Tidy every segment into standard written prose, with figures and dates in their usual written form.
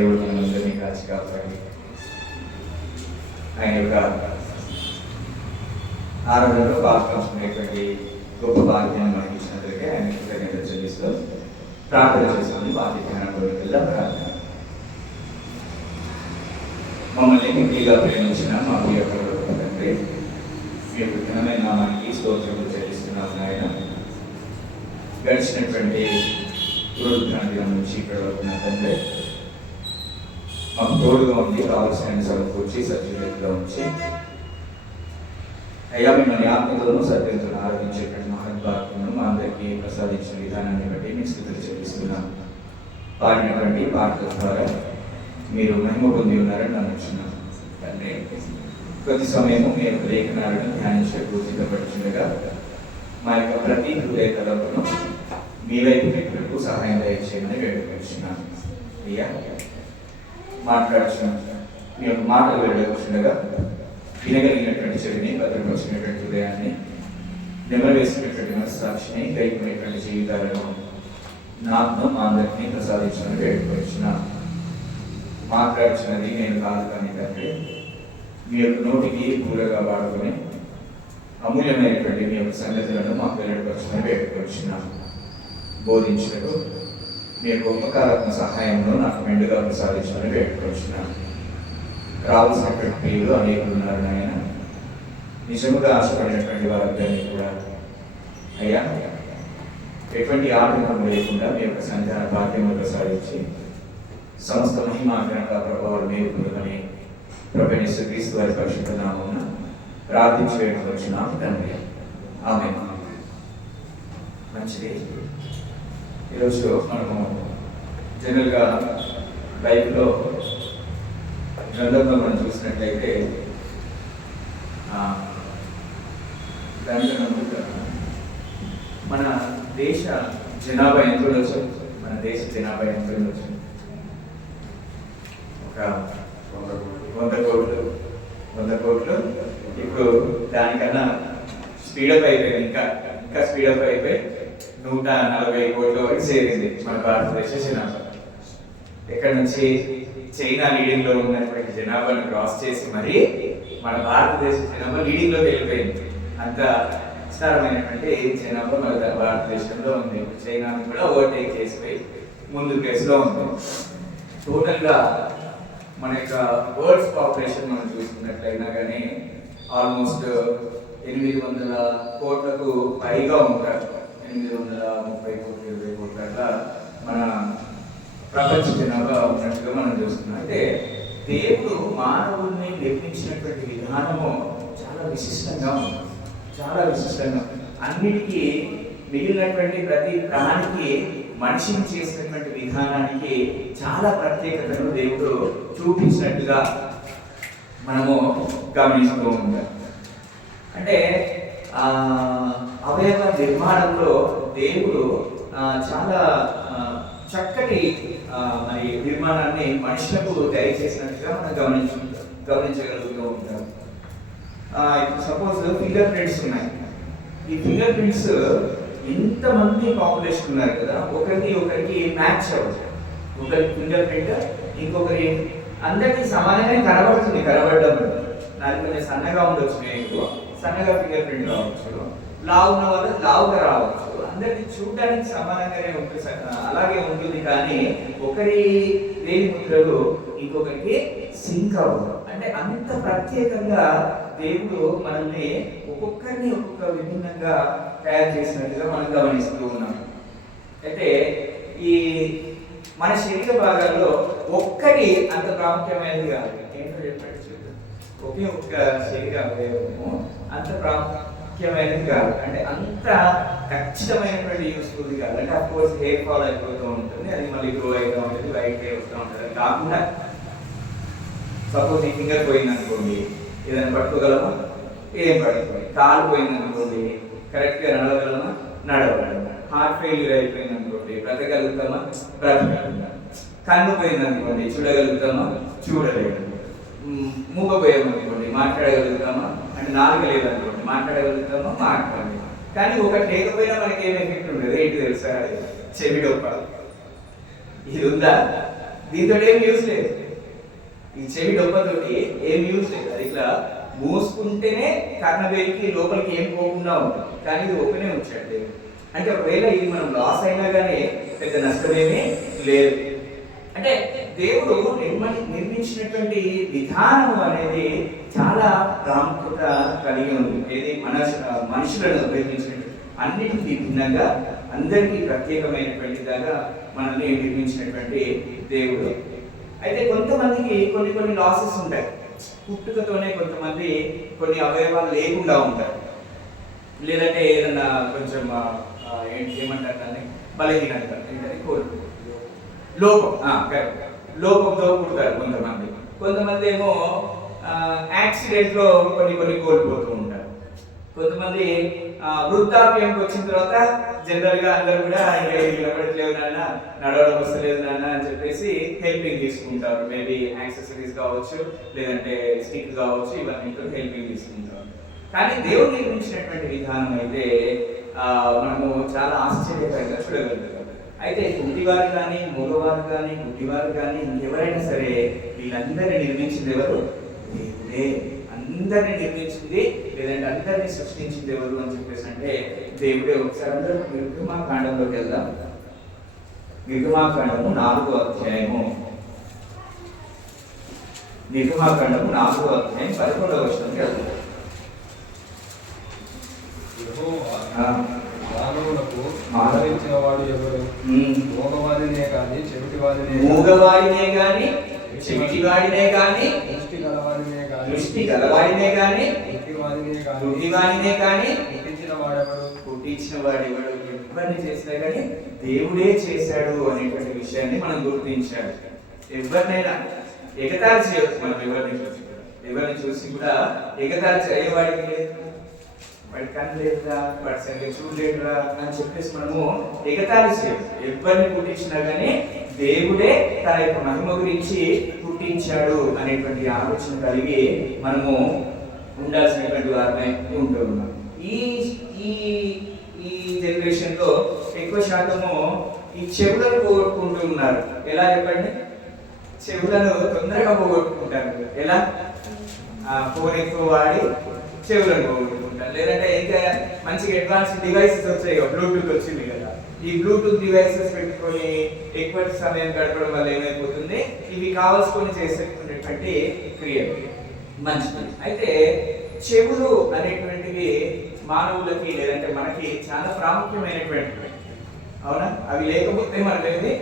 దేవుడు మనందరినీ కాచి కాపాడి ఆయన యొక్క ఆరాధనలో పాల్పంచుకునేటువంటి గొప్ప భాగ్యాన్ని మనకి ఇచ్చినందుకే ఆయన కృతజ్ఞత చెల్లిస్తూ ప్రార్థన చేసుకుని బాధ్యతలోకి వెళ్దాం. ప్రార్థన. మమ్మల్ని మిక్కిలిగా ప్రేమించిన మా యొక్క తండ్రి, మీ యొక్క ఘనమైన నామానికి స్తోత్రములు చెల్లిస్తున్నాము నాయన. గడిచినటువంటి పునరుద్ధాన నుంచి ఇక్కడ వరకు తండ్రి మాకు తోడుగా ఉండి కావలసిన సమకూర్చి సత్యవేదిగా ఉంచి అయ్యా మిమ్మల్ని ఆత్మతోనూ సత్యంతో ఆరాధించేటువంటి మహద్భాగ్యమును మా అందరికీ ప్రసాదించిన విధానాన్ని బట్టి మీ స్థితులు చెల్లిస్తున్నాం. పాడినటువంటి పాటల ద్వారా మీరు మహిమ పొంది ఉన్నారని నమ్ముతున్నాం తండ్రి. కొద్ది సమయము మీ యొక్క లేఖనాలను ధ్యానించే పూర్తిపడుతుండగా మా యొక్క ప్రతి హృదయ తలపును మీ వైపు పెట్టుకు సహాయం దయచేయమని వేడుకొచ్చున్నాను. అయ్యా మాట్లాడుతున్నాం, మీ యొక్క మాటలు వేడుకొచ్చుండగా వినగలిగినటువంటి చెవిని, భద్రపరిచినటువంటి హృదయాన్ని, నెమవేసినటువంటి మనస్సాక్షిని, గైకునేటువంటి జీవితాలను నాకు మా అందరినీ ప్రసాదించమని వేడుకొచ్చున్నాను. మాట్లాడుతున్నది నేను కాదు కానీ తండ్రి, మీ యొక్క నోటికి పూరగా వాడుకొని అమూల్యమైనటువంటి మీ యొక్క సంగతులను మాకు వెల్లడిపరచమని వేడుకొచ్చున్నాను. బోధించినట్టు మీ యొక్క ఉపకారాత్మ సహాయంలో నాకు మెండుగా ప్రసాదించమని వేడుకొచ్చున్నాను. రావాల్సినటువంటి ప్రియులు అనేకులు ఉన్నారు నాయన. నిజముగా ఆశపడినటువంటి వారందరినీ కూడా అయ్యా ఎటువంటి ఆటంకం లేకుండా మీ యొక్క సంతాన భాగ్యము ప్రసాదించి సమస్త మహిమాగ్రంగా ప్రభావాలు మీరు పొందుకొని ప్రభువైన యేసుక్రీస్తు వారి పరిశుద్ధ నామమున ప్రార్థించి వేడుకొచ్చున్నాము తండ్రి. ఆమేన్. మంచిది. ఈరోజు మనము జనరల్గా బైబిల్లో గ్రంథంలో మనం చూసినట్లయితే దాంట్లో మన దేశ జనాభా ఎంత ఉండొచ్చు? మన దేశ జనాభా ఎంత ఉండొచ్చు? ఒక 100 కోట్లు. ఇప్పుడు దానికన్నా స్పీడప్ అయిపోయింది, ఇంకా స్పీడప్ అయిపోయి 140 కోట్ల వరకు చేరింది మన భారతదేశ జనాభా. ఎక్కడి నుంచి? చైనా లీడింగ్ లో ఉన్నటువంటి జనాభాను క్రాస్ చేసి మరి మన భారతదేశ జనాభా లీడింగ్ లోకి వెళ్ళిపోయింది. అంత విస్తారమైనటువంటి జనాభా మన భారతదేశంలో ఉంది. చైనాను కూడా ఓవర్టేక్ చేసిపోయి ముందు ప్లేస్లో ఉంది. టోటల్గా మన యొక్క వరల్డ్స్ పాపులేషన్ మనం చూసుకున్నట్లయినా కానీ ఆల్మోస్ట్ 800 కోట్లకు పైగా ఉంటారు. 830 కోట్లు 20 కోట్ల మన ప్రపంచ జనాభా ఉన్నట్టుగా మనం చూస్తున్నాం. అయితే దేవుడు మానవుల్ని నిర్మించినటువంటి విధానము చాలా విశిష్టంగా ఉంది. అన్నిటికీ మిగిలినటువంటి ప్రతి ప్రాణికి మనిషిని చేసినటువంటి విధానానికి చాలా ప్రత్యేకతను దేవుడు చూపించినట్టుగా మనము గమనిస్తూ ఉంటాం. అంటే అవయవ నిర్మాణంలో దేవుడు చాలా చక్కటి మరి నిర్మాణాన్ని మనుషులకు దయచేసినట్టుగా మనం గమనించగలుగుతూ ఉంటాం. ఇప్పుడు సపోజ్ ఫింగర్ ప్రింట్స్ ఉన్నాయి. ఈ ఫింగర్ ప్రింట్స్ ఇంతమంది పాపులేషన్ ఉన్నారు కదా, ఒకరికి మ్యాచ్ అవ్వదు. ఒకరికి ఫింగర్ ప్రింట్ ఇంకొకరి అందరికీ సమానంగానే కనబడడం. దానికి కొంచెం సన్నగా ఉండొచ్చు, నేను సన్నగా ఫింగర్ ప్రింట్ రావచ్చు, లావు ఉన్న వాళ్ళు లావుగా రావచ్చు. అందరికీ చూడడానికి సమానంగానే ఉంటుంది, అలాగే ఉంటుంది. కానీ ఒకరి వేలి ముద్రలు ఇంకొకరికి సింక్ అవ్వదు. అంటే అంత ప్రత్యేకంగా దేవుడు మనల్ని ఒక్కొక్కరిని ఒక్కొక్క విభిన్నంగా తయారు చేసినట్టుగా మనం గమనిస్తూ ఉన్నాం. అయితే ఈ మన శరీర భాగాల్లో ఒక్కటి అంత ప్రాముఖ్యమైనది కాదు. ఏంటో చెప్పండి చూద్దాం. ఒకే ఒక్క శరీర అవయవము అంత ప్రాముఖ్యమైనది కాదు. అంటే అంత ఖచ్చితమైనటువంటి యూస్ఫుల్ కాదు. అంటే అఫ్ కోర్స్ హెయిర్ ఫాల్ అయిపోతూ ఉంటుంది, అది మళ్ళీ గ్రో అవుతూ ఉంటుంది, వైట్ హెయిర్ వస్తూ ఉంటుంది. అది కాకుండా సపోజ్ ఈ ఫింగర్ పోయింది అనుకోండి, ఏదైనా పట్టుకోగలమా? ఏం పట్టుకోవాలి. కాలు పోయింది అనుకోండి, కరెక్ట్గా నడవగలమా? హార్ట్ ఫెయిల్యూర్ అయిపోయింది అనుకోండి, బ్రతకగలుగుతామా? బ్రతకగలుగుతాం. కన్ను పోయింది అనుకోండి, చూడగలుగుతామా? చూడలేము. మూగపోయామనుకోండి, మాట్లాడగలుగుతామా? అంటే నాలుగు లేదనుకోండి, మాట్లాడగలుగుతామా? మాట్లాడలేము. కానీ ఒకటి లేకపోయినా మనకి ఏం ఎఫెక్ట్ ఉండదు. ఏంటి తెలుసా? చెవి డొప్ప. ఇది ఉందా? దీంతో ఏం యూజ్ లేదు. ఈ చెవి డొప్పతోటి ఏం యూజ్ లేదు. అది ఇట్లా మూసుకుంటేనే కర్ణబేరికి లోపలికి ఏం పోకుండా ఉంటుంది. కానీ ఇది ఓపెనే ఉంచాడు దేవుడు. అంటే ఒకవేళ ఇది మనం లాస్ అయినా కానీ పెద్ద నష్టమేమీ లేదు. అంటే దేవుడు నిర్మించినటువంటి విధానం అనేది చాలా ప్రాముఖ్యత కలిగి ఉంది. ఏది మనుషులను నిర్మించినటువంటి అన్నిటికీ భిన్నంగా అందరికీ ప్రత్యేకమైనటువంటిదిగా మనల్ని నిర్మించినటువంటి దేవుడు. అయితే కొంతమందికి కొన్ని లాసెస్ ఉంటాయి. పుట్టుకతోనే కొంతమంది కొన్ని అవయవాలు లేకుండా ఉంటారు, లేదంటే ఏదన్నా కొంచెం ఏమంటారు దాన్ని బలహీనంగా లోపంతో పుడతారు కొంతమంది ఏమో యాక్సిడెంట్లో కొన్ని కోల్పోతూ ఉంటారు. కొంతమంది వృద్ధాప్యంకి వచ్చిన తర్వాత జనరల్ గా అందరూ కూడా నిలబడట్లేదు నాన్న, నడవడం వస్తలేదు నాన్న అని చెప్పేసి హెల్పింగ్ తీసుకుంటారు. మేబీ యాక్సెసరీస్ కావచ్చు, లేదంటే స్టిక్ కావచ్చు, ఇవన్నీ హెల్పింగ్ తీసుకుంటారు. కానీ దేవుడు నిర్మించినటువంటి విధానం అయితే మనము చాలా ఆశ్చర్యకరంగా చూడగలుగుతాం. అయితే గుడ్డివారు కానీ, మగవారు కానీ, గుడ్డివారు కానీ, ఇంకెవరైనా సరే వీళ్ళందరినీ నిర్మించింది ఎవరు? దేవుడే. అందరినీ నిర్మించింది, లేదంటే అందరినీ సృష్టించింది ఎవరు అని చెప్పేసి అంటే దేవుడే. ఒకసారి అందరూ నిర్గమాకాండంలోకి వెళ్దాం. నిర్గమాకాండము 4వ అధ్యాయము. నిర్గమాకాండము 4వ అధ్యాయం 11వ వచనంకి వెళ్దాం. మానవులకు ఆదరించిన వాడు ఎవరు? మూగవాడినే గాని చెవిటివాడినే గాని దృష్టి గలవాడినే గాని గుడ్డివాడినే గాని పుట్టించిన వాడెవడు? ఎవరిని చేసినా కానీ దేవుడే చేశాడు అనేటువంటి విషయాన్ని మనం గుర్తించాలి. ఎవరినైనా ఎగతాళి చేయొచ్చు. మనం ఎవరిని చూసి కూడా ఎగతాళి చేయవాడికి లేదు, వాడి కన్ను లేదురా, వాడి సరిగ్గా చూడలేదురా అని చెప్పేసి మనము ఎగతాళి చేయదు. ఎవరిని పుట్టించినా కానీ దేవుడే తన యొక్క మహిమ గురించి పుట్టించాడు అనేటువంటి ఆలోచన కలిగి మనము ఉండాల్సినటువంటి వారమే ఉంటూ ఉన్నాం. ఈ ఈ ఈ జనరేషన్ లో ఎక్కువ శాతము ఈ చెవులను పోగొట్టుకుంటూ ఉన్నారు. ఎలా చెప్పండి? చెవులను తొందరగా పోగొట్టుకుంటారు. ఎలా? ఫోన్ ఎక్కువ వాడి చెవులను పోగొట్టుకుంటారు. లేదంటే ఇంకా మంచిగా అడ్వాన్స్ డివైసెస్ వచ్చాయి కదా, బ్లూటూత్ వచ్చింది కదా. ఈ బ్లూటూత్ డివైసెస్ పెట్టుకొని ఎక్కువ సమయం గడపడం వల్ల ఏమైపోతుంది, ఇవి కావాల్సుకొని చేసేటువంటి క్రియలు మంచిది. అయితే చెవులు అనేటువంటివి మానవులకి లేదంటే మనకి చాలా ప్రాముఖ్యమైనటువంటివి. అవునా? అవి లేకపోతే మనమేమి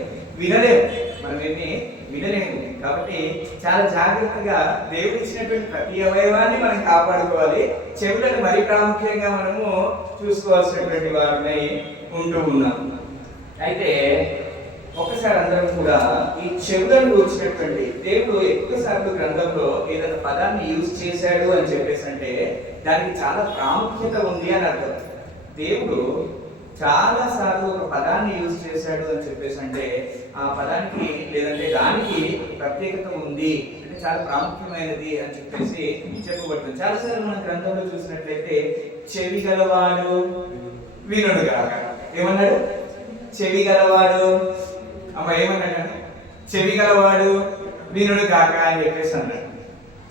వినలేము. కాబట్టి చాలా జాగ్రత్తగా దేవుడు ఇచ్చినటువంటి ప్రతి అవయవాన్ని మనం కాపాడుకోవాలి. చెవులను మరి ప్రాముఖ్యంగా మనము చూసుకోవాల్సినటువంటి వారిని ఉంటూ ఉన్నాం. అయితే ఒకసారి అందరం కూడా ఈ చెవులను కూర్చున్నటువంటి దేవుడు ఎక్కువసార్లు గ్రంథంలో ఏదైనా పదాన్ని యూజ్ చేశాడు అని చెప్పేసి అంటే దానికి చాలా ప్రాముఖ్యత ఉంది అని అర్థం. దేవుడు చాలా సార్లు ఒక పదాన్ని యూజ్ చేశాడు అని చెప్పేసి అంటే ఆ పదానికి లేదంటే దానికి ప్రత్యేకత ఉంది, అంటే చాలా ప్రాముఖ్యమైనది అని చెప్పేసి చెప్పబడుతుంది. చాలాసార్లు మన గ్రంథంలో చూసినట్లయితే చెవి గలవాడు వినుడు గాక. ఏమన్నాడు? చెవి గలవాడు. అమ్మ ఏమన్నాడు? చెవి గలవాడు వినుడు కాక అని చెప్పేసి అన్నాడు.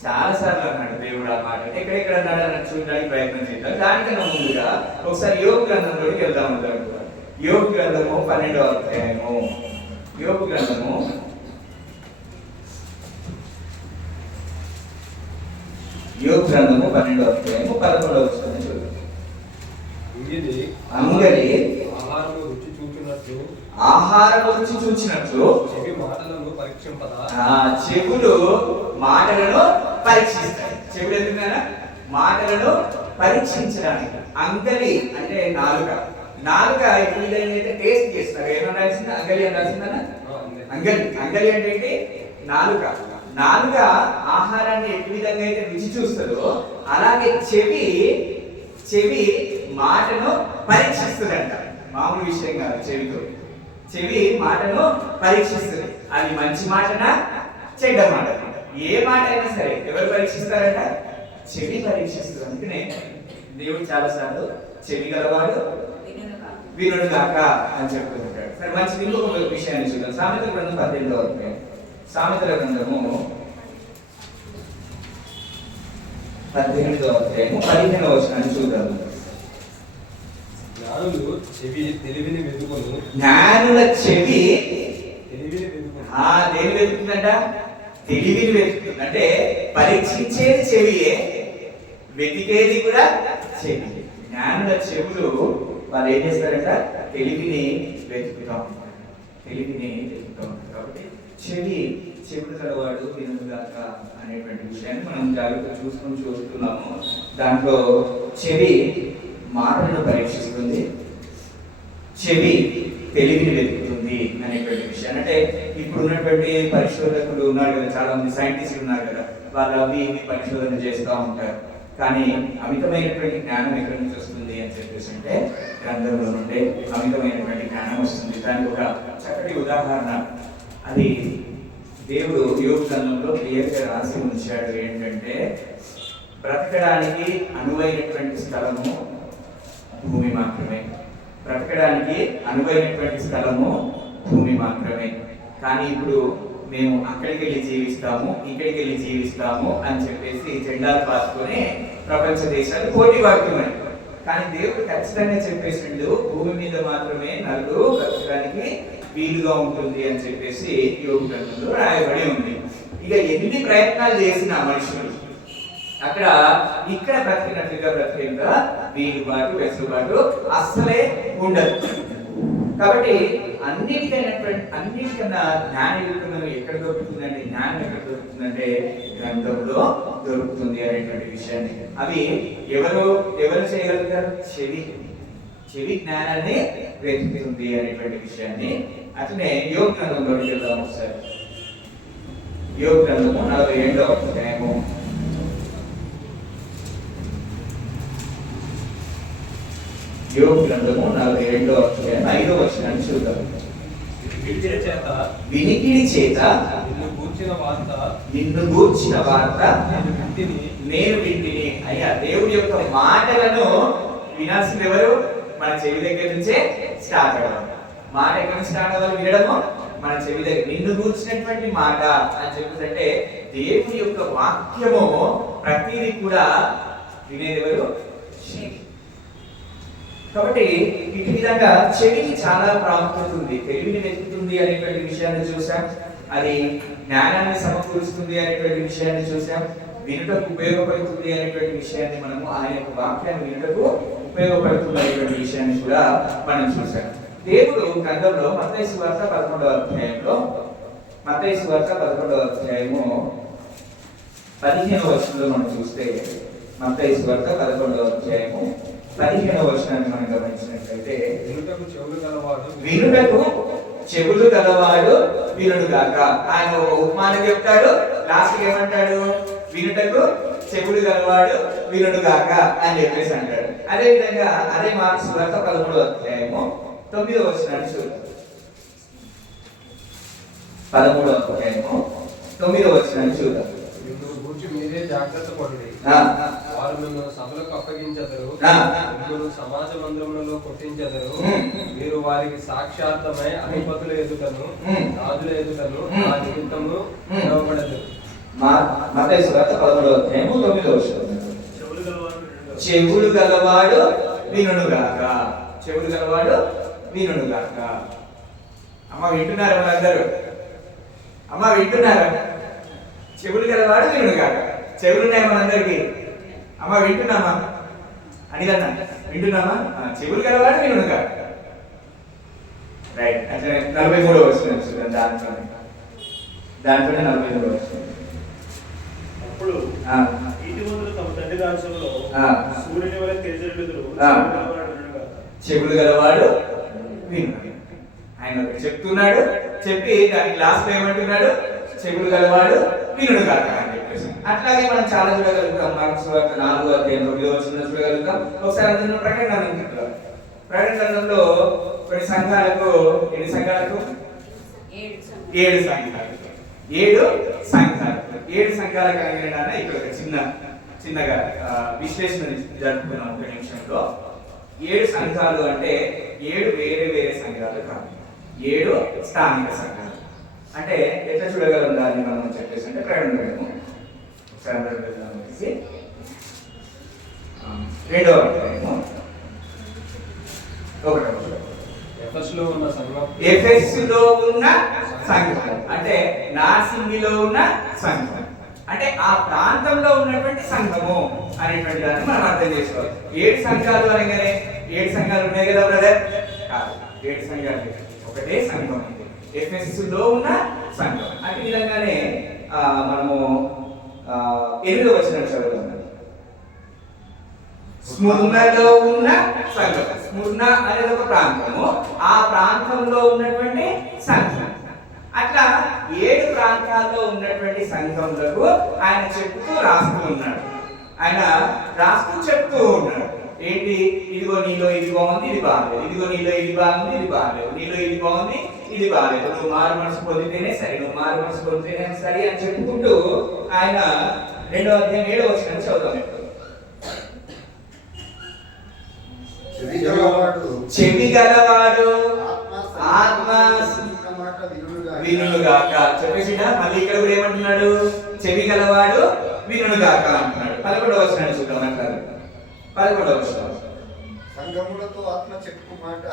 చాలా సార్లు అన్నాడు దేవుడు ఆ మాట. ఎక్కడెక్కడ అన్నాడు అని చూడడానికి ప్రయత్నం చేద్దాం. దానికన్నా ముందుగా ఒకసారి యోగ గ్రంథంలోకి వెళ్దాం ఉంటాడు. యోగ గ్రంథము 12వ అధ్యాయము. యోగ గ్రంథము 12వ అధ్యాయము 11వ వచనం చూద్దాం. అంగలి ఆహారము రుచి చూచినట్లు చెవులు మాటలను పరీక్షిస్తాయి. చెవులు ఎందుకన్నా? మాటలను పరీక్షించడానికి. అంగలి అంటే నాలుక. నాలుక ఎప్పుడు అయితే టేస్ట్ చేస్తారు. ఏమన్నా అంగలి అనాల్సిందనా? అంగలి అంటే ఏంటి? నాలుక. నాలుక ఆహారాన్ని ఎటు విధంగా అయితే రుచి చూస్తుందో అలాగే చెవి మాటను పరీక్షిస్తుందంట. మామూలు విషయం కాదు. చెవి మాటను పరీక్షిస్తుంది. అది మంచి మాటనా చెడ్డ మాట? ఏ మాట అయినా సరే ఎవరు పరీక్షిస్తారంట? చెవి పరీక్షిస్తుంది. అందుకనే దేవుడు చాలా సార్లు చెవి గలవాడు వినుడు కాక అని చెప్తూ ఉంటాడు. సరే మంచిది. ఇంకొక విషయాన్ని చూద్దాం. సామెతల గ్రంథం 18వ అధ్యాయం. సామెతల గ్రంథము 18వ అధ్యాయము 15వ వచనాన్ని చూద్దాము. జ్ఞానుల చెవి తెలివిని వెతుకును. దేని వెతుకుతుందంట? తెలివిని వెతుకుతుంది. అంటే పరీక్షించేది చెవియే, వెతికేది కూడా చెవి. జ్ఞానుల చెవులు వాళ్ళు ఏం చేస్తారంట? తెలివిని వెతుకుతా ఉంటారు. కాబట్టి చెవులు కలవాడు వినుగాక అనేటువంటి విషయాన్ని మనం జాగ్రత్తగా చూస్తున్నాము. దాంట్లో చెవి మాటలను పరీక్షిస్తుంది, చెవి తెలివిని వెతుకుతుంది అనేటువంటి విషయాన్ని. అంటే ఇప్పుడు ఉన్నటువంటి పరిశోధకులు ఉన్నారు కదా, చాలా మంది సైంటిస్టులు ఉన్నారు కదా, వాళ్ళు అవి ఇవి పరిశోధన చేస్తూ ఉంటారు. కానీ అమితమైనటువంటి జ్ఞానం ఎక్కడి నుంచి వస్తుంది అని చెప్పేసి అంటే గ్రంథంలో నుండే అమితమైనటువంటి జ్ఞానం వస్తుంది. దానికి ఒక చక్కటి ఉదాహరణ, అది దేవుడు యోబు గ్రంథంలో క్లియర్గా రాసి ఉంచాడు. ఏంటంటే బ్రతకడానికి అనువైనటువంటి స్థలము భూమి మాత్రమే. కానీ ఇప్పుడు మేము అక్కడికి వెళ్ళి జీవిస్తాము, ఇక్కడికి వెళ్ళి జీవిస్తాము అని చెప్పేసి జెండాలు పాసుకొని ప్రపంచ దేశాలు పోటీ పడుతున్నాయి. కానీ దేవుడు ఖచ్చితంగా చెప్పేసిండు, భూమి మీద మాత్రమే నరుడు బ్రతకడానికి వీలుగా ఉంటుంది అని చెప్పేసి యోబు గ్రంథంలో రాయబడి ఉంది. ఇక ఎన్ని ప్రయత్నాలు చేసిన మనుషులు అక్కడ ఇక్కడ బ్రతికేంత వెసులుబాటు అస్సలే ఉండదు. కాబట్టి అన్నిటికన్నా జ్ఞానయుక్తం ఎక్కడ దొరుకుతుందంటే, జ్ఞానం ఎక్కడ దొరుకుతుందంటే గ్రంథంలో దొరుకుతుంది అనేటువంటి విషయాన్ని. అవి ఎవరు చేయగలుగుతారు? చెవి జ్ఞానాన్ని వెతుకుతుంది అనేటువంటి విషయాన్ని. అట్లనే యోగ గ్రంథంలోకి వెళ్దాం ఒకసారి. యోగ గ్రంథము 47వ అధ్యాయము 42వ అధ్యాయం 5వ వచనాన్ని చూద్దాం. వినికిడి చేత నిన్ను గూర్చిన వార్త నేను వింటిని. అయ్యా, దేవుడి యొక్క మాటలను వినాల్సింది ఎవరు? మన చెవి దగ్గర నుంచే స్టార్ట్ అవ్వాలి. మాట ఎక్కడ నుంచి స్టార్ట్ అవ్వాలి? వినడము మన చెవి దగ్గర. నిన్ను గూర్చినటువంటి మాట అని చెప్తుందంటే దేవుడి యొక్క వాక్యము ప్రతిదీ కూడా వినేది ఎవరు? కాబట్టి ఇటు విధంగా చెవికి చాలా ప్రాముఖ్యత ఉంది. తెలివిని వెతుకుతుంది అనేటువంటి విషయాన్ని చూసాం, అది జ్ఞానాన్ని సమకూరుస్తుంది అనేటువంటి విషయాన్ని చూసాం, వినుటకు ఉపయోగపడుతుంది అనేటువంటి విషయాన్ని మనము ఆయన యొక్క వాక్యాన్ని వినుటకు ఉపయోగపడుతుంది అనేటువంటి విషయాన్ని కూడా మనం చూసాం. దేవుడు గ్రంథంలో మత్తయి సువార్త 11వ అధ్యాయము 15వ వచనంలో మనం చూస్తే, మత్తయి సువార్త 11వ అధ్యాయము 15వ వచనాన్ని మనం గమనించినట్లయితే, వినుటకు చెవులు గలవాడు వినుడుగాక. ఆయన ఒక ఉపమానం చెప్తాడు, లాస్ట్ ఏమంటాడు? వినుటకు చెవులు గలవాడు వినుడుగాక అని చెప్పేసి అంటాడు. అదే విధంగా అదే మార్కు సువార్త 13వ అధ్యాయము 9వ వచనాన్ని చూద్దాం. 13వ అధ్యాయము 9వ వచనాన్ని చూద్దాం. మీరే జాగ్రత్త పడండి, వారు మిమ్మల్ని సభలకు అప్పగించెదరు, మిమ్మల్ని సమాజ మందిరములలో కొట్టించెదరు. మీరు వారికి సాక్షాత్తమై అధిపతుల ఎదుటను రాజుల ఎదుటను ఆ నిమిత్తము నిలవబడదు. మత్తయి సువార్త 11వ అధ్యాయము 9వ వచనం. చెవులు గలవాడు వినుగాక. అమ్మ వింటున్నారా? వాళ్ళందరూ అమ్మ వింటున్నారా? చెవులు గలవాడు వినుగాక. చెవులున్నాయి మనందరికి. అమ్మ వింటున్నామా? అడిగన్నా వింటున్నామా? చెవులు గలవాడు వినుగాక. రైట్. అంటే 43వ వచనం చూడండి. దాంట్లోనే 43వ వచనం. అప్పుడు నీతిమంతులు తమ తండ్రి రాజ్యంలో సూర్యుని వలె తేజరిల్లుదురు. చెవులు గలవాడు విను. ఆయన చెప్తున్నాడు, చెప్పి దానికి లాస్ట్ ఏమంటున్నాడు? చెవులు గలవాడు వినుడు కాక అని చెప్పేసి. అట్లాగే మనం చాలా చూడగలుగుతాం. మార్కు సువార్త 4వ అధ్యాయం 9వ వచనంలో చూడగలుగుతాం. ఒకసారి అందులో ప్రకటన గ్రంథంలో కొన్ని సంఘాలకు, ఎన్ని సంఘాలకు? 7 సంఘాలు. 7 సంఘాల కలిగిన ఇక్కడ ఒక చిన్నగా విశ్లేషణ జరుపుకున్నాం ఒక నిమిషంలో. 7 సంఘాలు అంటే 7 వేరే సంఘాలు కాదు, 7 స్థానిక సంఘాలు. అంటే ఎట్లా చూడగలం? ప్రకటన ఒకసారి అందరూ వెళ్దాం కలిసి. 2వ అధ్యాయము 1వ వచనం. ఎఫెసులో ఉన్న సంఘం, ఎఫెసులో ఉన్న సంఘం అంటే నార్సింగిలో ఉన్న సంఘం అంటే ఆ ప్రాంతంలో ఉన్నటువంటి సంఘము అనేటువంటి దాన్ని మనం అర్థం చేసుకోవాలి. 7 సంఘాలు అనగానే 7 సంఘాలు ఉన్నాయి కదా బ్రదర్? కాదు, 7 సంఘాలు లేవు. ఒకటే సంఘం ఉంది, ఎఫెసులో ఉన్న సంఘం. అదే విధంగానే మనము 8వ వచనం చదువుతాం. స్ముర్నలో ఉన్న సంఘం. స్ముర్న అనేది ఒక ప్రాంతము, ఆ ప్రాంతంలో ఉన్నటువంటి సంఘం. అట్లా 7 ప్రాంతాల్లో ఉన్నటువంటి సంఘములకు ఆయన చెప్తూ రాస్తూ ఉన్నాడు. ఆయన రాస్తూ చెప్తూ ఉన్నాడు ఏంటి? ఇదిగో నీలో ఇది బాగుంది, ఇది బాగలేదు. ఇదిగో నీలో ఇది బాగుంది, ఇది బాగలేదు. నీలో ఇది బాగుంది, ఇది బాగలేదు. నువ్వు మారు మనసు పొందితేనే సరే, నువ్వు మారు మనసు పొందితేనే సరే అని చెప్పుకుంటూ ఆయన 2వ అధ్యాయం 7వ వచనం చదువుతాం. చెవి గలవాడు ఆత్మ వినుగాక. చెప్పేసినా మళ్ళీ ఇక్కడ కూడా ఏమంటున్నాడు? చెవి గలవాడు వినుగాక అంటున్నాడు. 11వ వచనాన్ని చూద్దాం. అట్లా 11వ వచనం. సంఘములతో ఆత్మ చెప్పు మాట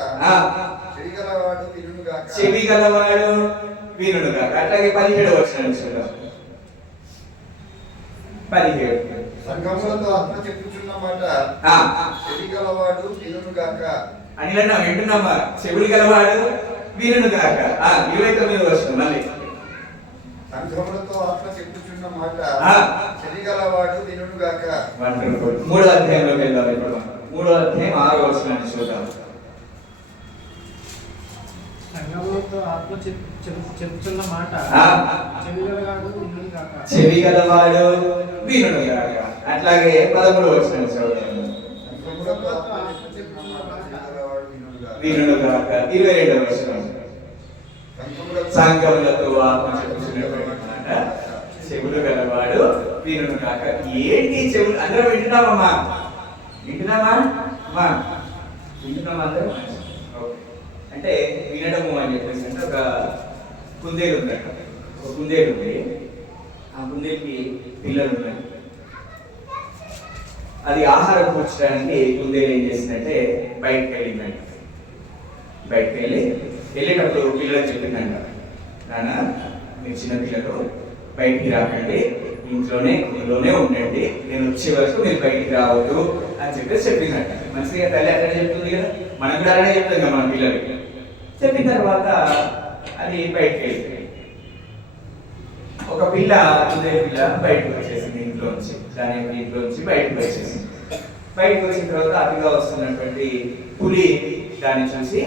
చెవి గలవాడు వినుగాక. చెవి గలవాడు వినుగాక. అట్లాగే 17వ వచనాన్ని చూద్దాం. 17. సంఘములతో ఆత్మ చెప్పుచున్న మాట చెవి గలవాడు వినుగాక. అని అన్నా వింటున్నామా? చెవులు గలవాడు వినుగాక. 29వ వచనం మళ్ళీ. సంఘములతో ఆత్మ చెప్పుచున్న మాట చెవి గలవాడు వినుగాక. 3వ అధ్యాయంలోకి వెళ్దాం. ఇప్పుడు 3వ అధ్యాయం 6వ వచనాన్ని చూద్దాం. సంఘములతో ఆత్మ చెప్పుచున్న మాట చెవి గలవాడు వినుగాక. చెవి గలవాడు వినుగాక. అట్లాగే 13వ వచనం చదువుదాం. సంఘములతో ఆత్మ చెప్పుచున్న మాట చెవి గలవాడు వినుగాక. వినుగాక. 22వ వచనం. సంఘములతో ఆత్మ చెప్పుచున్నటువంటి మాట చెవులు గలవాడు వినుగాక. ఏంటి చెవులు? అందరూ వింటున్నామమ్మా? వింటున్నామా? వింటున్నామా అందరూ? అంటే వినడము అని చెప్పేసి అంటే ఒక కుందేలు ఉందట. ఒక కుందేలు ఉంది, ఆ కుందేలుకి పిల్లలు ఉన్నాయి. అది ఆహారం కూర్చడానికి కుందేలు ఏం చేసిందంటే బయటకు వెళ్ళిందంట. బయటకు వెళ్ళేటప్పుడు పిల్లలకు చెప్పిందంట, నాన్న మీరు చిన్న పిల్లలు బయటికి రాకండి, ఇంట్లోనే ఉండండి, నేను వచ్చే వరకు మీరు బయటికి రావద్దు అని చెప్పేసి చెప్పిందంట. మంచిగా తల్లి అట్లనే చెప్తుంది కదా, మనం కూడా అలానే చెప్తాం కదా మన పిల్లలకి. చెప్పిన తర్వాత అది బయటకు వెళ్ళింది. ఒక పిల్ల బయటకు వచ్చేసింది ఇంట్లోంచి. దాని యొక్క ఇంట్లోంచి బయటకు వచ్చేసింది. బయటకు వచ్చిన తర్వాత అతిగా వస్తున్నటువంటి పులి దాన్ని చూసి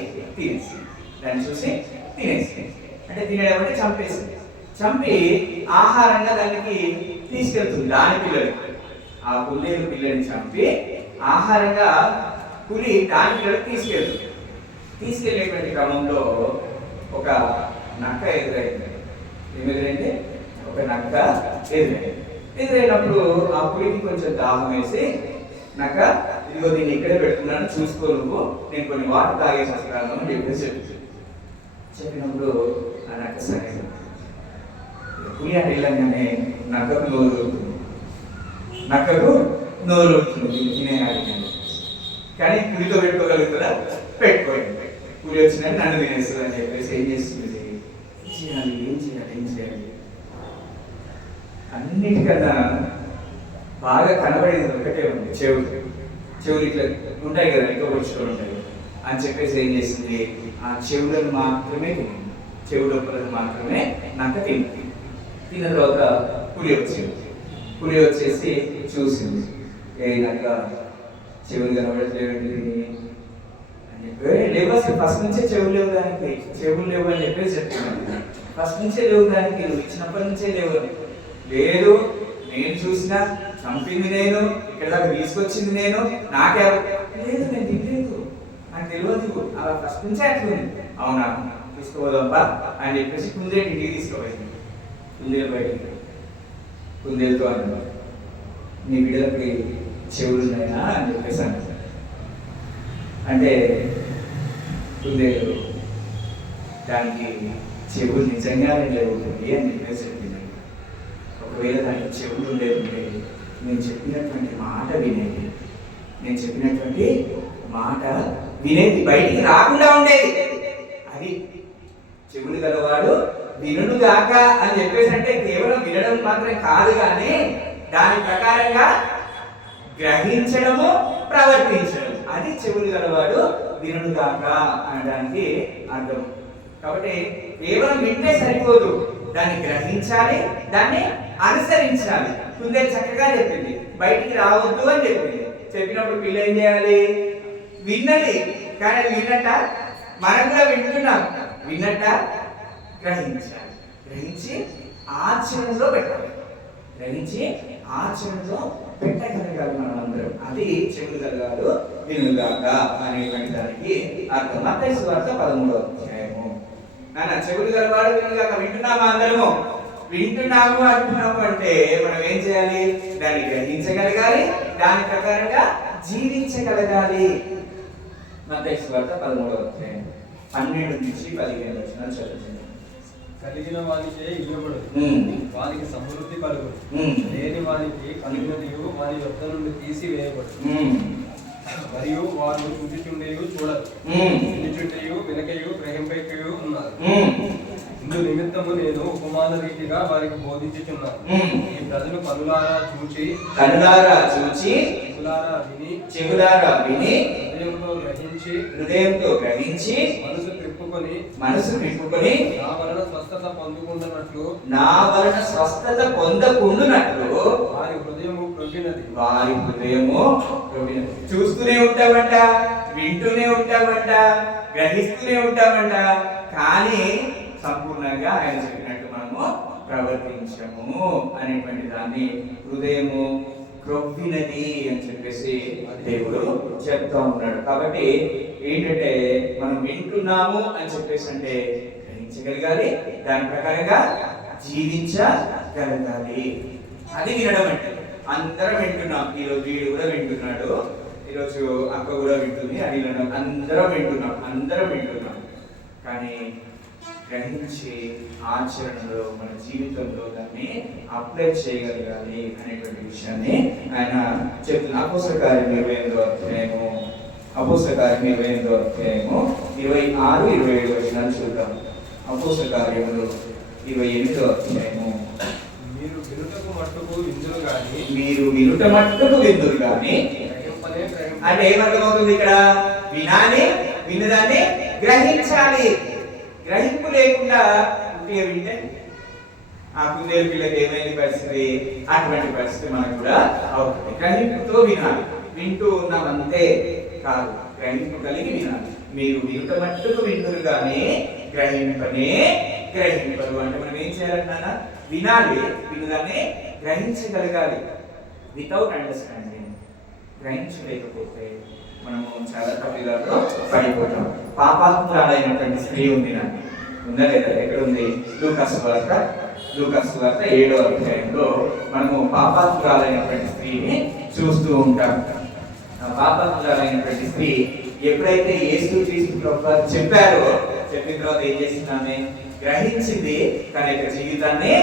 తినేసి అంటే తినేయడం అంటే చంపేసింది. చంపి ఆహారంగా దానికి తీసుకెళ్తుంది దాని పిల్లలకి. ఆ కుందేలు పిల్లని చంపి ఆహారంగా పులి దాని పిల్లలకి తీసుకెళ్ళేటువంటి క్రమంలో ఒక నక్క ఎదురైంది. ఏమెదురైంది? ఒక నక్క ఎదురైనప్పుడు ఆ పులికి కొంచెం దాహం వేసి, నక్క ఇదిగో దీన్ని ఇక్కడే పెడుతున్నాను, చూసుకో నువ్వు, నేను కొన్ని వాటర్ తాగేసి వస్తాను అని చెప్పేసి చెప్పినప్పుడు ఆ నక్క సరే. పులి అంటే వెళ్ళగానే నక్కకు నోరు ఊరుతుంది తినేయాలి. కానీ పులితో పెట్టుకోగలుగుతుందా? పెట్టుకోలేదు. పులి వచ్చినట్టు నన్ను తినేస్తుంది అని చెప్పేసి ఏం చేస్తుంది? ఏం చేయాలి అన్నిటికన్నా బాగా కనబడేది ఒకటే ఉంది, చెవులు ఇట్లా ఉంటాయి కదా, ఎక్కువ వచ్చుకొని ఉంటాయి అని చెప్పేసి ఏం చేసింది? ఆ చెవులను మాత్రమే తినింది. చెవు లోపలను మాత్రమే నక్క తిన్న తర్వాత పులి వచ్చేసి చూసింది, నక్క చెవులు కనబడట్లేదు అని చెప్పి లేవు, అసలు ఫస్ట్ నుంచే చెవులు లేవు దానికి, చెవులు లేవు అని చెప్పేసి చెప్తున్నాను. ఫస్ట్ నుంచే లేవు దానికి, నువ్వు ఇచ్చినప్పటి నుంచే లేవు. లేదు, నేను చూసినా, చంపింది నేను, ఇక్కడ దాకా తీసుకొచ్చింది నేను, నాకెవరు లేదు, నేను తినలేదు, నాకు తెలియదు, అలా ఫస్ట్ నుంచే అట్లుంది. అవునా, తీసుకోదాంపా అని చెప్పేసి కుందేలు ఇంటికి తీసుకోపోయింది. కుందేలు బయటికి కుందేలుతో అన్నాడు, నీ బిడ్డలకి చెవులు ఉన్నాయా అని చెప్పేసి అన్నాడు. అంటే కుందేలు దానికి చెవులు నిజంగానే లేవుతుంది అని చెప్పేసి చెప్పింది. ఒకవేళ దానికి చెవులు ఉండేది నేను చెప్పినటువంటి మాట వినేది, నేను చెప్పినటువంటి మాట వినేది, బయటికి రాకుండా ఉండేది. అది చెవులు గలవాడు వినుడు గాక అని చెప్పేసి అంటే కేవలం వినడం మాత్రం కాదు, కానీ దాని ప్రకారంగా గ్రహించడము, ప్రవర్తించడం, అది చెవులు గలవాడు వినుడు గాక అనడానికి అర్థం. కాబట్టి కేవలం వింటే సరిపోదు, దాన్ని గ్రహించాలి, దాన్ని అనుసరించాలి. ముందే చక్కగా చెప్పింది, బయటికి రావద్దు అని చెప్పింది. చెప్పినప్పుడు పిల్ల ఏం చేయాలి? విన్నది, కానీ అది విన్నట్ట, మనం కూడా వింటున్నాం, విన్నట్ట గ్రహించాలి, గ్రహించి ఆచరణలో పెట్టాలి, గ్రహించి ఆచరణలో పెట్టగలగాలి మనం అందరం. అది చెవులు గలగాడు వినుగాక అనేటువంటి దానికి అర్థం. మత్తయి సువార్త 13వ అధ్యాయము. చెవులు గలవాడు వినుగాక, వింటున్నాము, అందరము వింటున్నాము అంటున్నాము అంటే మనం ఏం చేయాలి? దాన్ని గ్రహించగలగాలి, దాని ప్రకారంగా జీవించగలగాలి. మత్తయి సువార్త 13వ అధ్యాయం 12 నుంచి 15 వచనాలు చదువుతుంది. కలిగిన వానికే ఇవ్వబడు, వానికి సమృద్ధి కలుగు, లేని వానికి కలిగినది వాని యొద్ద నుండి తీసివేయబడు. మరియు వారు చూచుచుండేయు చూడరు, వినుచుండేయు వినకయు గ్రహింపకయు ఉన్నారు. ఇందు నిమిత్తము నేను ఉపమాన రీతిగా వారికి బోధించుచున్నాను. ఈ ప్రజలు కనులారా చూచి చెవులారా విని హృదయంతో గ్రహించి మనసు త్రిప్పుకొని నా వలన స్వస్థత పొందకుండునట్లు వారి హృదయము క్రొవ్వినది. చూస్తూనే ఉంటామంట, వింటూనే ఉంటామంట, గ్రహిస్తూనే ఉంటామంట, కానీ సంపూర్ణంగా ఆయన చెప్పినట్టు మనము ప్రవర్తించము అనేటువంటి దాన్ని హృదయము క్రొవ్వినది అని చెప్పేసి దేవుడు చెప్తా ఉన్నాడు. కాబట్టి ఏంటంటే మనం వింటున్నాము అని చెప్పేసి అంటే గ్రహించగలగాలి, దాని ప్రకారంగా జీవించగలగాలి. అది వినడం అంటే అందరం వింటున్నాం. ఈరోజు వీడు కూడా వింటున్నాడు, ఈరోజు అక్క కూడా వింటుంది, అది అందరం వింటున్నాం, కానీ గ్రహించి ఆచరణలో మన జీవితంలో దాన్ని అప్లై చేయగలగాలి అనేటువంటి విషయాన్ని ఆయన చెప్తున్నారు. అపోస్తల కార్యం 28వ అధ్యాయము 26, 27 వచనాలు చూద్దాం. అపోస్తల కార్యములు 28వ అధ్యాయము. మీరు వినుట మట్టుకు విందురు గాని అంటే ఏమర్థమవుతుంది ఇక్కడ? వినాలి, విన్నదాన్ని గ్రహించాలి. గ్రహింపు లేకుండా వింటే ఆ కుందేలు పిల్లకి ఏమైంది పరిస్థితి? అటువంటి పరిస్థితి మనకు కూడా అవుతుంది. గ్రహింపుతో వినాలి, వింటూ ఉన్నామంతే కాదు, గ్రహింపు కలిగి వినాలి. మీరు వినుట మట్టుకు వింటురు కానీ గ్రహింపరు అంటే మనం ఏం చేయాలన్నా వినాలి, విన్నదాన్ని గ్రహించగలగాలి. వితౌట్ అండర్స్టాండింగ్, గ్రహించలేకపోతే మనము చాలా తప్పిదాల్లో పడిపోతాం. పాపాత్మురాలైనటువంటి స్త్రీ ఉంది, నాకు ఉందా లేదా? ఎక్కడ ఉంది? లూకాసు వార్త 7వ అధ్యాయంలో మనము పాపాత్మురాలైనటువంటి స్త్రీని చూస్తూ ఉంటాం. పాపాత్మురాలైనటువంటి స్త్రీ ఎప్పుడైతే యేసుక్రీస్తు ప్రభువు చెప్పారో, చెప్పిన తర్వాత ఏం చేసిందామె? గ్రహించింది, తన యొక్క జీవితాన్ని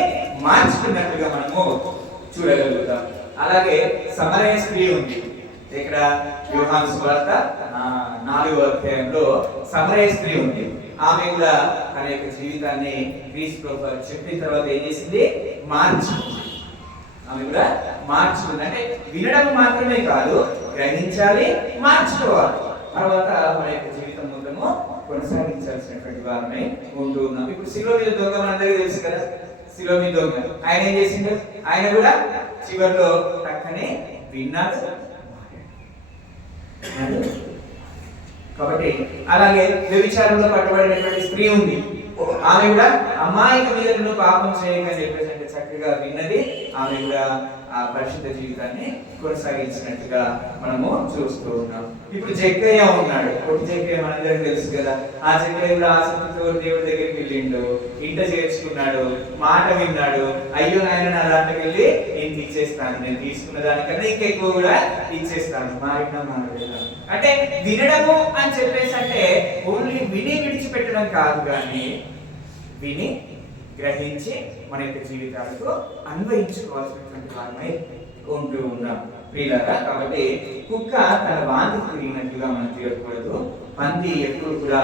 మార్చుకున్నట్టుగా మనము చూడగలుగుతాం. అలాగే సమరయ స్త్రీ ఉంది. ఇక్కడ యోహాను సువార్త 4వ అధ్యాయంలో సమరయ స్త్రీ ఉంది. ఆమె కూడా తన యొక్క జీవితాన్ని క్రీస్తు ప్రభువు చెప్పిన తర్వాత ఏం చేసింది? మార్చుకుంది. ఆమె కూడా మార్చుకుంది. అంటే వినడం మాత్రమే కాదు, గ్రహించాలి, మార్చుకోవాలి. తర్వాత మన యొక్క జీవితం మొత్తము కొనసాగించాల్సినటువంటి వారమే ఉంటూ ఉన్నాం. ఇప్పుడు శిలువ మీద దొంగ మనందరికీ తెలుసు కదా. శిలువ మీద దొంగ ఆయన ఏం చేసిండు? ఆయన కూడా చివరిలో పక్కనే విన్నాడు. కాబట్టి అలాగే వ్యభిచారంలో పట్టుబడినటువంటి స్త్రీ ఉంది. ఆమె కూడా అమ్మాయికి మీద నువ్వు పాపం చేయకని చెప్పేసి అంటే చక్కగా విన్నది. ఆమె కూడా ఆ పరిశుద్ధ జీవితాన్ని కొనసాగించినట్టుగా మనము చూస్తూ ఉన్నాం. ఇప్పుడు జక్కయ్య ఉన్నాడు. ఒక జక్కయ్య మనందరికీ తెలుసు కదా. ఆ జక్కయ్య కూడా ఆసక్తితో దేవుడి దగ్గరికి వెళ్ళిండు, ఇంట చేర్చుకున్నాడు, మాట విన్నాడు. అయ్యో నాయన నా దాంట్లోకి వెళ్ళి నేను ఇచ్చేస్తాను, నేను తీసుకున్న దానికన్నా ఇంకెక్కువ కూడా ఇచ్చేస్తాను, మారినా మారలేదు. అంటే వినడము అని చెప్పేసి అంటే ఓన్లీ విని విడిచిపెట్టడం కాదు, కానీ విని గ్రహించి మన యొక్క జీవితాలకు అన్వయించుకోవాల్సినటువంటి వారమై ఉంటూ ఉన్నాం ప్రియులారా. కాబట్టి కుక్క తన వాంతికి తిరిగినట్టుగా మనం తిరగకూడదు. పంది ఎప్పుడు కూడా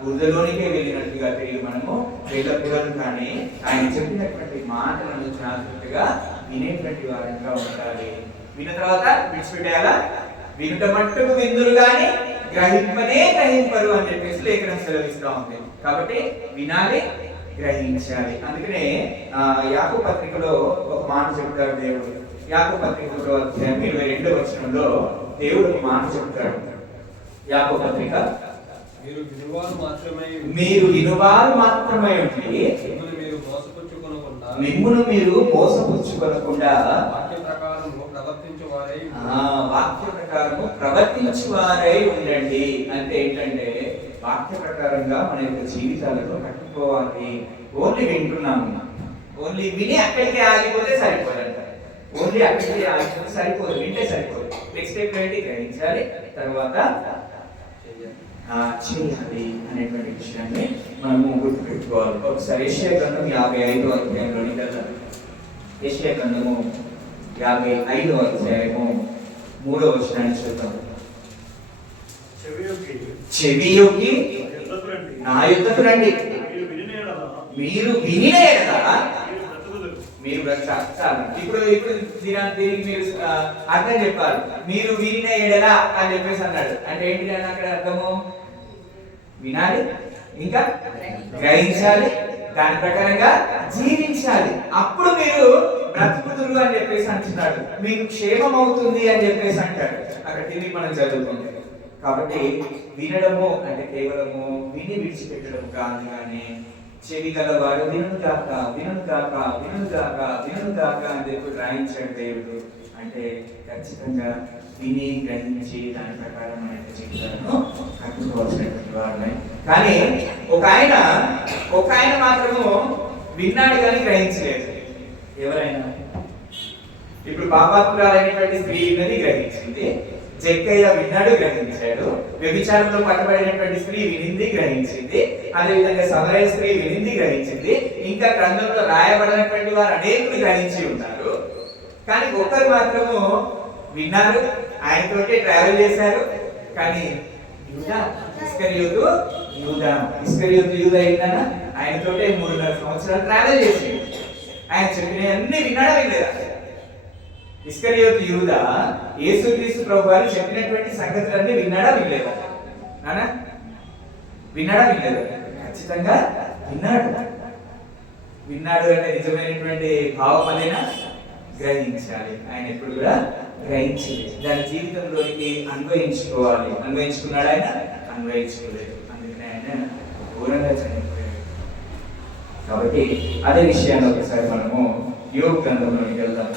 బురదలోనికే వెళ్ళినట్టుగా తిరిగి మనము వెళ్ళకూడదు. కానీ ఆయన చెప్పినటువంటి మాటలను జాగ్రత్తగా వినేటువంటి వారంగా ఉండాలి. విన్న తర్వాత విడిచిపెట్టేయాలా? వినుట మట్టుకు విందురు కానీ గ్రహింపనే గ్రహింపరు అని చెప్పేసి లేఖనం సెలవిస్తూ ఉంది. కాబట్టి వినాలి, గ్రహించాలి. అందుకనే యాకోబు పత్రికలో ఒక మాట చెప్తాడు దేవుడు. యాకోబు పత్రిక 22వ వచనంలో దేవుడు ఒక మాట చెప్తాడు. యాకోబు పత్రిక, మీరు వినువారు మాత్రమై ఉండి మిమ్మును మీరు మోసపుచ్చుకొనకుండా వాక్య ప్రకారము ప్రవర్తించు వారై ఉండండి. అంటే ఏంటంటే వాక్య ప్రకారంగా మన యొక్క జీవితాలను కట్టుకోవాలి. ఓన్లీ వింటున్నాము, ఓన్లీ విని అక్కడికి ఆగిపోతే సరిపోదంట. ఓన్లీ అక్కడికి ఆగిపోతే సరిపోదు, వింటే సరిపోదు. నెక్స్ట్ స్టెప్ ఏంటి? గ్రహించాలి, తర్వాత చేయాలి అనేటువంటి విషయాన్ని మనము గుర్తుపెట్టుకోవాలి. ఒకసారి యెషయా గ్రంథం 55వ అధ్యాయంలోని కదా, యెషయా గ్రంథము 55వ అధ్యాయము 3వ వచనాన్ని చూద్దాం. చెవియొగ్గి నా యుద్ధకు రండి, మీరు వినిన ఎడల మీరు బ్రతకాలి. ఇప్పుడు దీనికి మీరు అర్థం చెప్పాలి. మీరు వినిన ఎడల అని చెప్పేసి అన్నాడు. అంటే ఏంటి అని అక్కడ అర్థము? వినాలి, ఇంకా గ్రహించాలి, దాని ప్రకారంగా జీవించాలి. అప్పుడు మీరు బ్రతుకుతురు అని చెప్పేసి అంటున్నాడు. మీకు క్షేమం అవుతుంది అని చెప్పేసి అంటాడు. అక్కడ తిరిగి మనం చదువుకుంటే. కాబట్టి వినడము అంటే కేవలము విని విడిచిపెట్టడం కాదు, కానీ చెవి గలవాడు వినును కాక వినును కాక వినును కాక వినును కాక అని చెప్పి రాయించాడు దేవుడు. అంటే ఖచ్చితంగా విని గ్రహించి దాని ప్రకారం మన యొక్క జీవితాలను కట్టుకోవాల్సినటువంటి వారిని. కానీ ఒక ఆయన మాత్రము విన్నాడు కానీ గ్రహించలేదు. ఎవరైనా ఇప్పుడు పాపాత్మురాలైనటువంటి స్త్రీ విన్నది, గ్రహించింది. జక్కయ్య విన్నాడు, గ్రహించాడు. వ్యభిచారంలో పట్టబడినటువంటి స్త్రీ వినింది, గ్రహించింది. అదేవిధంగా సమరయ స్త్రీ వినింది, గ్రహించింది. ఇంకా గ్రంథంలో రాయబడినటువంటి వారు అనేకులు గ్రహించి ఉన్నారు. కానీ ఒక్కరు మాత్రము విన్నారు, ఆయనతోటే ట్రావెల్ చేశారు. కానీ ఇస్కరియోతు యూదా ఏంటన్నా ఆయనతోటే 3.5 సంవత్సరాలు ట్రావెల్ చేసి ఆయన చెప్పినవన్నీ విన్నాడా, వినలేదా? ఇస్కరియోతు యూదా యేసుక్రీస్తు ప్రభు వారు చెప్పినటువంటి సంగతులన్నీ విన్నాడా, వినలేదా? నానా విన్నాడా, వినలేదా? ఖచ్చితంగా విన్నాడు. విన్నాడు అంటే నిజమైనటువంటి భావం అదేనా? గ్రహించాలి. ఆయన ఎప్పుడు కూడా గ్రహించలేదు. దాని జీవితంలోనికి అన్వయించుకోవాలి. అన్వయించుకున్నాడు ఆయన? అన్వయించుకోలేదు. అందుకనే ఆయన ఘోరంగా చనిపోయాడు. కాబట్టి అదే విషయాన్ని ఒకసారి మనము యోబు గ్రంథంలోకి వెళ్దాం.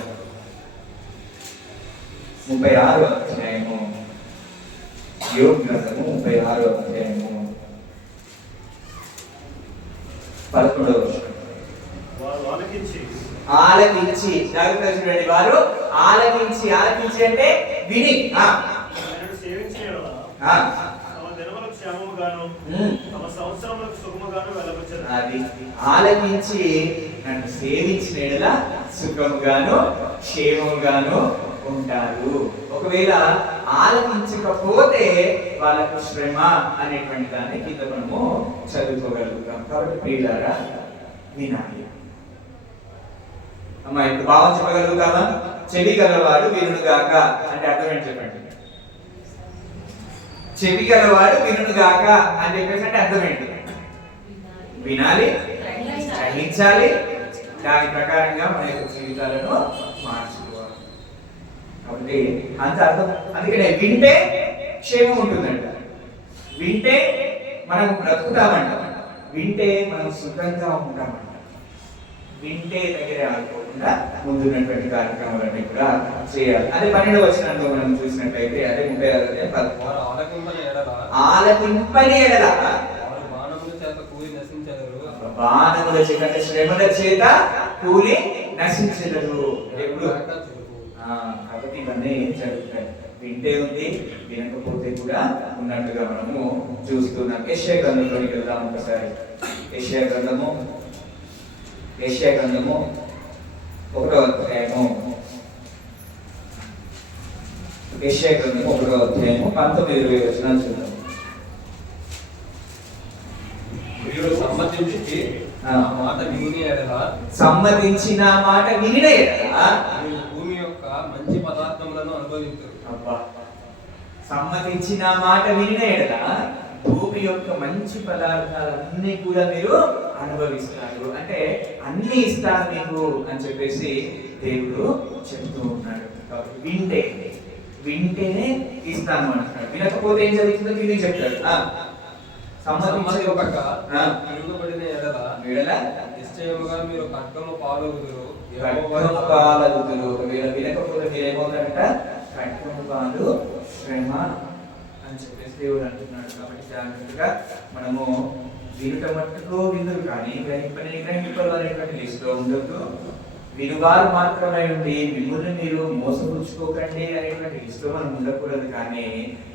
36వ అధ్యాయము, యోబు గ్రంథము 36వ అధ్యాయము 11వ వచనం. ఆలకించి, జాగ్రత్తగా చూడండి. వారు ఆలకించి అంటే విని అది ఆలకించి నన్ను సేవించిన ఎడల సుఖముగాను క్షేమముగాను ఉంటారు. ఒకవేళ ఆలకించకపోతే వాళ్ళకు శ్రమ అనేటువంటి దాన్ని కింద మనము చదువుకోగలుగుతాం. కాబట్టి ప్రియులారా వినాలి. అమ్మా ఇప్పుడు భావం చెప్పగలుగుతామా? చెవి గలవాడు వినును గాక అంటే అర్థం ఏంటి చెప్పండి? చెవి గలవాడు వినును గాక అని చెప్పేసి అంటే అర్థం ఏంటి? వినాలి, గ్రహించాలి, దాని ప్రకారంగా మన యొక్క జీవితాలను మార్చుకోవాలి. కాబట్టి అంత అర్థం. అందుకనే వింటే క్షేమం ఉంటుందంట, వింటే మనం బ్రతుకుతామంట, వింటే మనం సుఖంగా ఉంటామంట. వింటే దగ్గరే ఆగిపోకుండా ముందున్నటువంటి కార్యక్రమాలన్నీ కూడా చేయాలి. అదే 12వ వచనంలో మనం చూసినట్లయితే అదే 36 ఆలకింపని ఎడల బాణముల చేత శ్రమల చేత కూలి నశించెదరు. ఎప్పుడు? కాబట్టి ఇవన్నీ జరుగుతాయి. వింటే ఉంది, వినకపోతే కూడా ఉన్నట్టుగా మనము చూస్తున్నాం. యెషయా గ్రంథంలోకి వెళ్దాం ఒకసారి. యెషయా గ్రంథము యెషయా గ్రంథము 1వ అధ్యాయము, యెషయా గ్రంథము 1వ అధ్యాయము 19-20 వచనాలు చూద్దాం. మీరు సమ్మతించి ఆ మాట విని ఎడల సమ్మతించిన మాట వినిన ఎడల మీరు భూమి యొక్క మంచి పదార్థములను అనుభవించరు. అబ్బా, సమ్మతించిన మాట వినిన ఎడల భూమి యొక్క మంచి పదార్థాలన్నీ కూడా మీరు అనుభవిస్తారు. అంటే అన్ని ఇస్తాను మీకు అని చెప్పేసి దేవుడు చెప్తూ ఉన్నాడు. కాబట్టి వింటేనే ఇస్తాను అంటున్నాడు. వినకపోతే ఏం జరుగుతుందో మీరు చెప్తాడు. సమ్మతించక తిరుగుబడిన ఎడల నిశ్చయముగా మీరు ఖడ్గము పాలగుదురు. వినకపోతే మీరు ఏమవుతారంట? ఖడ్గము పాలు, శ్రమ అని చెప్పేసి దేవుడు అంటున్నాడు. కాబట్టి జాగ్రత్తగా మనము వినుట మట్టుకు విందురు కానీ గ్రహింపలు అనేటువంటి లిస్టులో ఉండదు. వినువారు మాత్రమే ఉండి మిమ్మల్ని మీరు మోసపుచ్చుకోకండి అనేటువంటి లిస్టులో మనం ఉండకూడదు. కానీ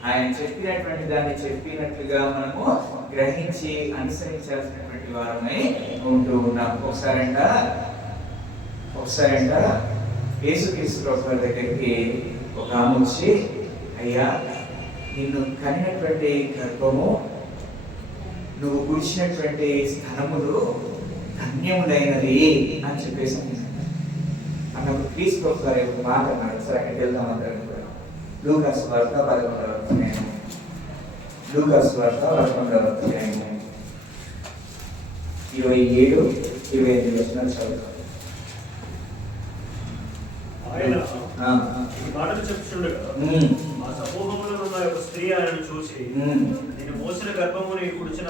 ఆయన చెప్పినటువంటి దాన్ని చెప్పినట్లుగా మనము గ్రహించి అనుసరించాల్సినటువంటి వారమై ఉంటూ ఉన్నాం. ఒకసారంట యేసుక్రీస్తు ప్రభువు దగ్గరికి ఒక ఆమె వచ్చి, అయ్యా నిన్ను కనినటువంటి గర్భము, నువ్వు కూర్చున్నటువంటి స్థలములు ధన్యములైనది అని చెప్పేసి అన్నప్పుడు క్రీస్తు ప్రభువు గారు ఒక మాట అన్నాడు. సరే అక్కడికి వెళ్దాం అందరం కూడా. లూకాసు వార్త 11వ అధ్యాయం, లూకాసు వార్త 11వ అధ్యాయం 27-28 వచనాలు చదువుతాం. ఆయన ఈ మాటలు చెప్పుచుండగా ఆ సమూహంలో ఉన్న ఒక స్త్రీ ఆయనను చూసి, నేను మోసిన గర్భము నీ కుడిచిన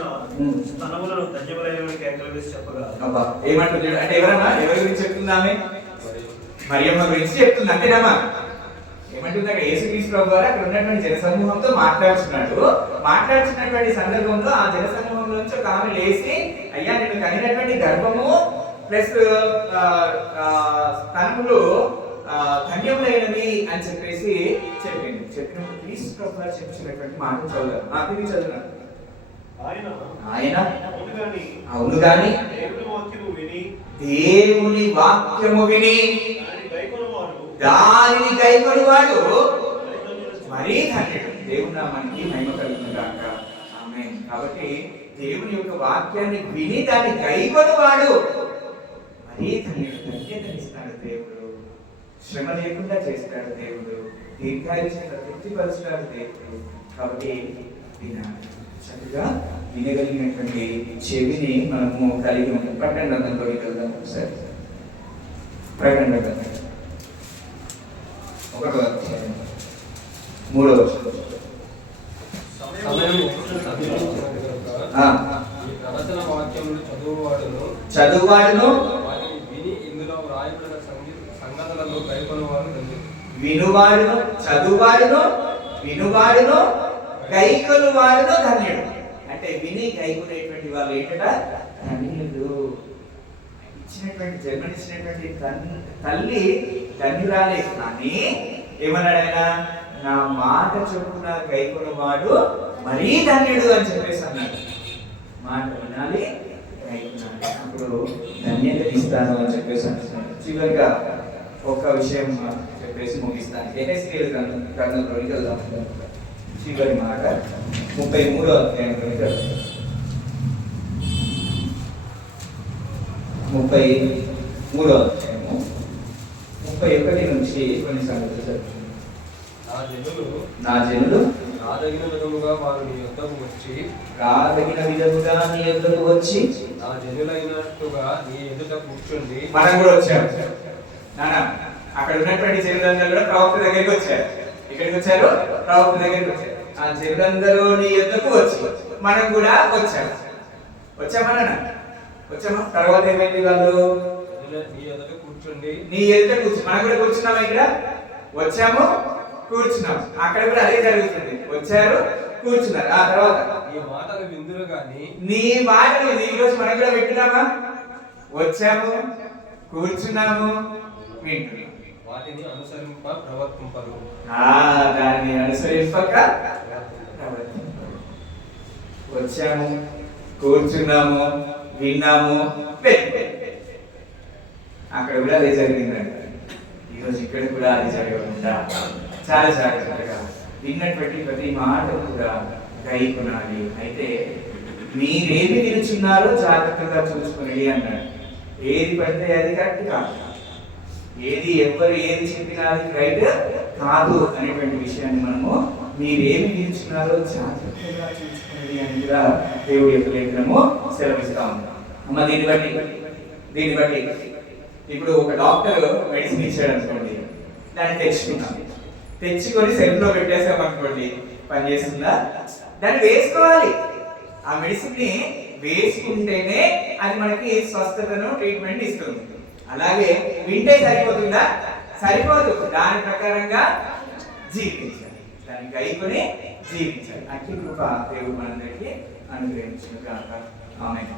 స్తనములను ధన్యములైనవి కేకలు వేసి చెప్పగా, ఏమంటుంది అంటే ఎవరి గురించి చెప్తుందామె? మరియమ్మ గురించి చెప్తుంది. అంతేనమ్మా? ఏమంటుంది అక్కడ? యేసుక్రీస్తు ప్రభువు వారు అక్కడ ఉన్నటువంటి జనసమూహంతో మాట్లాడుతున్నటువంటి సందర్భంలో ఆ జనసమూహంలో నుంచి ఒక ఆమె లేచి, అయ్యా నేను కనినటువంటి గర్భము ప్లస్ స్తనములు ధన్యములైనవి అని చెప్పేసి చెప్పినప్పుడు క్రీస్తు ప్రభువు వారు చెప్పినటువంటి మాటలు చదువుతారు. తిరిగి చదువుతున్నాను. ఆయన అవును గాని దేవుని వాక్యము విని దానిని గైకొనువాడు మరీ ధన్యుడు. దేవుని నామానికి మహిమ కలుగును గాక. ఆమేన్. కాబట్టి దేవుని యొక్క వాక్యాన్ని విని దాన్ని గైకొనువాడు మరీ ధన్యుడు. ధన్యతనిస్తాడు దేవుడు. శ్రమ లేకుండా చేస్తాడు దేవుడు. దీర్ఘాయుష్యంగా తృప్తిపరుస్తాడు దేవుడు. కాబట్టి చక్కగా వినగలిగినటువంటి చెవిని మనము కలిగి ఉంటాం. ప్రకటన గ్రంథంలోకి వెళ్దాం ఒకసారి. ప్రకటన గ్రంథం 1వ అధ్యాయం 3వ వచనం. ప్రవచన వాక్యములు చదువువాడును వాటిని విని ఇందులో వ్రాయబడిన సంగతులను గైకొనువాడు ధన్యుడు. వినువాడును గైకొనువాడును ధన్యుడు. అంటే విని గైకొనేటువంటి వాళ్ళు ఏంటంటే ధన్యులు. ఇచ్చినటువంటి జన్మనిచ్చినటువంటి తల్లి ధన్యురాలే. కానీ ఏమన్నాడు ఆయన? నా మాట చొప్పున గైకొనువాడు మరీ ధన్యుడు అని చెప్పేసి అన్నాడు. మాట వినాలి, గైకొనాలి, అప్పుడు ధన్యత ఇస్తాను అని చెప్పేసి అంటున్నాడు. చివరిగా ఒక విషయం చెప్పేసి ముగిస్తాను. ఎహెజ్కేలు గ్రంథంలోకి వెళ్దాం. చివరి మాట 33వ అధ్యాయంలోకి వెళ్దాం. 33వ అధ్యాయము 31 నుంచి కొన్ని సంగతులు చదువుతుంది. నా జనులు రాదగిన విధముగా వారు నీ యొద్దకు వచ్చి నా జనులైనట్టుగా నీ ఎదుట కూర్చుండి. మనం కూడా వచ్చాము నాన్న. అక్కడ ఉన్నటువంటి జనులందరూ కూడా ప్రవక్త దగ్గరికి వచ్చారు. ఇక్కడికి వచ్చారు, ప్రవక్త దగ్గరికి వచ్చారు. ఆ జనులందరూ నీ యొద్దకు వచ్చి మనం కూడా వచ్చాము. వచ్చామా? తర్వాత ఏమైంది? వాళ్ళు నీ ఎదుట కూర్చుండి. మనం కూడా కూర్చున్నాము. ఇక్కడ వచ్చాము, కూర్చున్నాం. అక్కడ కూడా అదే జరుగుతుంది. వచ్చారు, కూర్చున్నారు. ఆ తర్వాత నీ మాటలు విందురు గాని నీ మాటలు ఈరోజు మనం కూడా వింటున్నామా? వచ్చాము, కూర్చున్నాము, వింటున్నాం. వాటిని అనుసరింప ప్రవర్తింపరు. దాన్ని అనుసరింపక వచ్చాము, కూర్చున్నాము, విన్నాము, అక్కడ కూడా అదే జరిగిందంట. ఈరోజు ఇక్కడ కూడా అది జరగకుండా చాలా జాగ్రత్తగా విన్నటువంటి ప్రతి మాట కూడా గైకొనాలి. అయితే మీరేమి నిలుచున్నారో జాగ్రత్తగా చూసుకుని అన్నాడు. ఏది పడితే అది కరెక్ట్ కాదు, ఎవరు ఏది చెప్పినా అది రైట్ కాదు అనేటువంటి విషయాన్ని మనము మీరేమి నిలుచున్నారో జాగ్రత్తగా చూసుకుని అని కూడా దేవుడి యొక్క లేఖనము సెలవిస్తా ఉన్నాం. అమ్మ దీన్ని బట్టి ఇప్పుడు ఒక డాక్టర్ మెడిసిన్ ఇచ్చాడు అనుకోండి, దాన్ని తెచ్చుకొని సెల్ఫ్ లో పెట్టేసాం అనుకోండి, పని చేస్తుందా? దాన్ని వేసుకోవాలి. ఆ మెడిసిన్ ని వేసుకుంటేనే అది మనకి స్వస్థతను ట్రీట్మెంట్ ఇస్తుంది. అలాగే వింటే సరిపోతుందా? సరిపోదు. దాని ప్రకారంగా జీవించాలి, దాన్ని గైకొని జీవించాలి. అట్టి కృప దేవుడు మనందరికీ అనుగ్రహించును గాక. ఆమేన్.